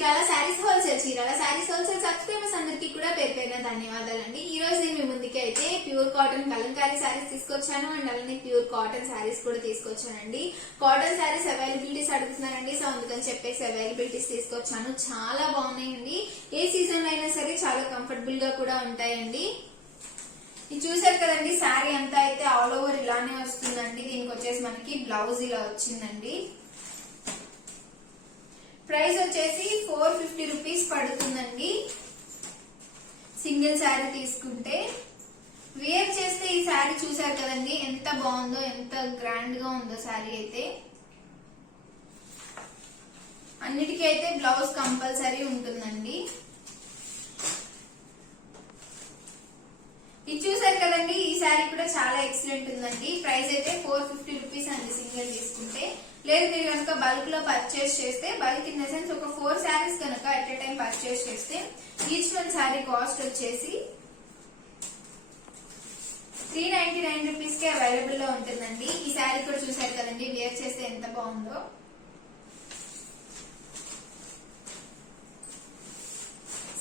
Chirala saris wholesale subscribers అందరికీ కూడా పేరు పేరున ధన్యవాదాలండి. ఈ రోజు నేను మీ ముందుకి అయితే ప్యూర్ కాటన్ కలంకారీ శారీస్ తీసుకొచ్చాను అండ్ అలానే ప్యూర్ కాటన్ శారీస్ కూడా తీసుకొచ్చానండి. కాటన్ శారీస్ అవైలబిలిటీస్ అడుగుతున్నారండి, సో అందుకని చెప్పేసి అవైలబిలిటీస్ తీసుకొచ్చాను. చాలా బాగున్నాయండి. ఏ సీజన్ లో అయినా సరే చాలా కంఫర్టబుల్ గా కూడా ఉంటాయండి. ఇది చూసారు కదండి, శారీ అంతా అయితే ఆల్ ఓవర్ ఇలానే వస్తుందండి. దీనికి వచ్చేసి మనకి బ్లౌజ్ ఇలా వచ్చిందండి. ప్రైస్ వచ్చేసి 450 రూపీస్ పడుతుందండి. సింగిల్ శారీ తీసుకుంటే వేర్ చేస్తే ఈ శారీ చూసారు కదండి ఎంత బాగుందో, ఎంత గ్రాండ్ గా ఉందో శారీ అయితే. అన్నిటికీ అయితే బ్లౌజ్ కంపల్సరీ ఉంటుందండి. ఇది చూసారు కదండి, ఈ శారీ కూడా చాలా ఎక్సలెంట్ ఉందండి. ప్రైస్ అయితే 450 రూపీస్ అండి సింగిల్ తీసుకుంటే. లేదు మీరు కనుక బల్క్ లో పర్చేస్ చేస్తే, బల్క్ ఇన్ ద సెన్స్ ఒక 4 శారీస్ కనుక ఎట్ ఎ టైం పర్చేస్ చేస్తే ఈచ్ వన్ శారీ కాస్ట్ వచ్చేసి 399 రూపీస్ కి అవైలబుల్ లో ఉంటుందండి. ఈ శారీ కూడా చూసారు కదండి, వేర్ చేస్తే ఎంత బాగుందో.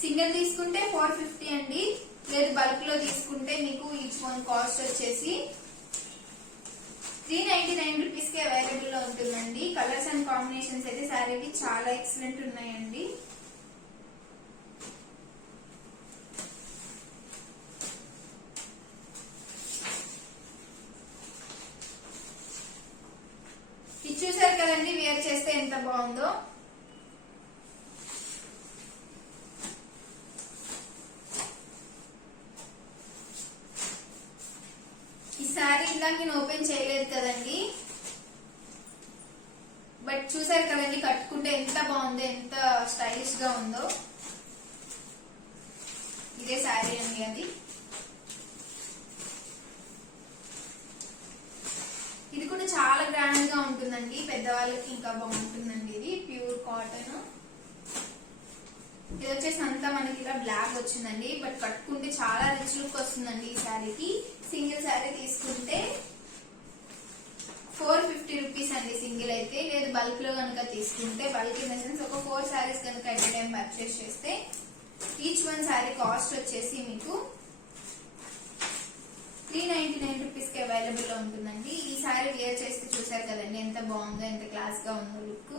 సింగిల్ తీసుకుంటే 450 అండి. లేదు బల్క్ లో తీసుకుంటే మీకు ఈచ్ వన్ కాస్ట్ వచ్చేసి 399 రూపీస్ కి అవైలబుల్ లో ఉంటుందండి. కలర్స్ అండ్ కాంబినేషన్స్ అయితే శారీకి చాలా ఎక్సలెంట్ ఉన్నాయండి. ఇది చూసారు కదండి, వేర్ చేస్తే ఎంత బాగుందో. ఈ శారీ ఇందాక నేను ఓపెన్ చేయలేదు కదండి, బట్ చూసారు కదండి కట్టుకుంటే ఎంత బాగుందో, ఎంత స్టైలిష్ గా ఉందో. ఇదే శారీ అండి అది. ఇది కూడా చాలా గ్రాండ్ గా ఉంటుందండి, పెద్దవాళ్ళకి ఇంకా బాగుంటుందండి. ఇది ప్యూర్ కాటన్. ఇది వచ్చేసి అంతా మనకి ఇలా బ్లాక్ వచ్చిందండి, బట్ కట్టుకుంటే చాలా రిచ్ లుక్ వస్తుందండి ఈ శారీకి. సింగిల్ శారీ తీసుకుంటే 450 రూపీస్ అండి సింగిల్ అయితే. లేదు బల్క్ లో కనుక తీసుకుంటే, బల్క్ ఇన్ ద సెన్స్ ఒక 4 శారీస్ కనుక ఎట్ ఎ టైం పర్చేస్ చేస్తే ఈచ్ వన్ శారీ కాస్ట్ వచ్చేసి మీకు 399 రూపీస్ కి అవైలబుల్ లో ఉంటుందండి. ఈ శారీ వేర్ చేస్తే చూసారు కదండి ఎంత బాగుందో, ఎంత క్లాస్ గా ఉందో లుక్.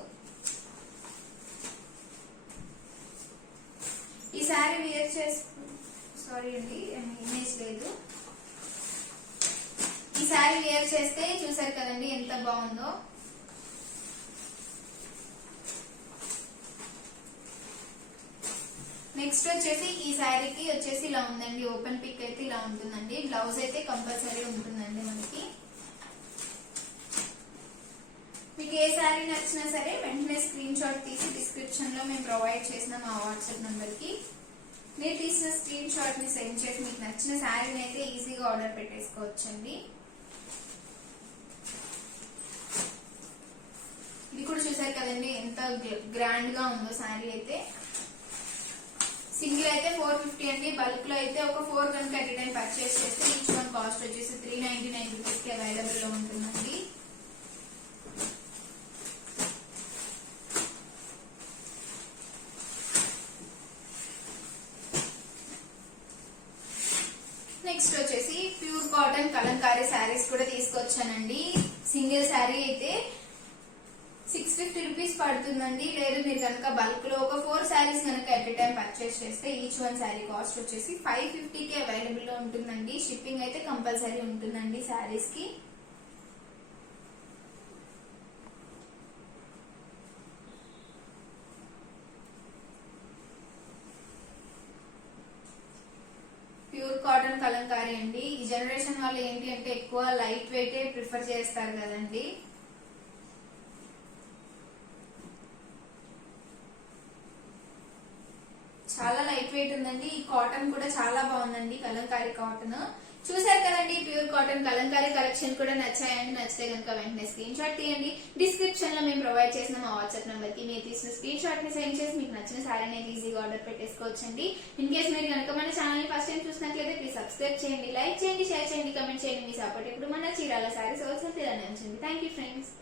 ఈ శారీ వేర్ చేసి సారీ అండి ఇమేజ్ లేదు. ఈ శారీ వేర్ చేస్తే చూసారు కదండి ఎంత బాగుందో. నెక్స్ట్ వచ్చేసి ఈ శారీకి వచ్చేసి ఇలా ఉందండి. ఓపెన్ పిక్ అయితే ఇలా ఉంటుందండి. బ్లౌజ్ అయితే కంపల్సరీ ఉంటుందండి మనకి. మీకు ఏ శారీ నచ్చినా సరే వెంటనే స్క్రీన్ షాట్ తీసి డిస్క్రిప్షన్ లో మేము ప్రొవైడ్ చేసిన మా వాట్సాప్ నంబర్ కి మీరు తీసిన స్క్రీన్ షాట్ ని సెండ్ చేసి మీకు నచ్చిన శారీని అయితే ఈజీగా ఆర్డర్ పెట్టేసుకోవచ్చండి. ఇది కూడా చూసారు కదండి ఎంత గ్రాండ్ గా ఉందో శారీ అయితే. సింగిల్ అయితే 450 అండి. బల్క్ లో అయితే ఒక 4 కనుక ఎట్ టైం పర్చేస్ చేస్తే ఈచ్ వన్ కాస్ట్ వచ్చేసి 399 రూపీస్ కి అవైలబుల్ లో ఉంటుందండి. నెక్స్ట్ వచ్చేసి ప్యూర్ కాటన్ కలంకారీ శారీస్ కూడా తీసుకొచ్చానండి. సింగిల్ శారీ అయితే 650 రూపీస్ పడుతుందండి. లేదు మీరు కనుక బల్క్ లో ఒక 4 శారీస్ కనుక ఎట్ టైం పర్చేస్ చేస్తే ఈచ్ వన్ శారీ కాస్ట్ వచ్చేసి 550 కి అవైలబుల్ లో ఉంటుందండి. షిప్పింగ్ అయితే కంపల్సరీ ఉంటుందండి శారీస్ కి. ప్యూర్ కాటన్ కలంకారీ అండి. ఈ జనరేషన్ వాళ్ళు ఏంటి అంటే ఎక్కువ లైట్ వెయిట్ ప్రిఫర్ చేస్తారు కదండి. చాలా లైట్ వెయిట్ ఉందండి. ఈ కాటన్ కూడా చాలా బాగుందండి, కలంకారీ కాటన్. చూసారు కదండి ప్యూర్ కాటన్ కలంకారీ కలెక్షన్ కూడా నచ్చాయండి. నచ్చితే కనుక వెంటనే స్క్రీన్ షాట్ తీయండి. డిస్క్రిప్షన్ లో మేము ప్రొవైడ్ చేసిన మా వాట్సాప్ నంబర్ కి మీరు తీసిన స్క్రీన్ షాట్ ని సెండ్ చేసి మీకు నచ్చిన శారీ అనేది ఈజీగా ఆర్డర్ పెట్టేసుకోవచ్చండి. ఇన్ కేస్ మీరు కనుక మన ఛానల్ ని ఫస్ట్ టైం చూసినట్లయితే ప్లీజ్ సబ్స్క్రైబ్ చేయండి, లైక్ చేయండి, షేర్ చేయండి, కమెంట్ చేయండి. మీ సపోర్ట్ ఇప్పుడు మన చీరాల శారీస్ హోల్సేల్ ఇలానే ఉంచండి. Thank you friends.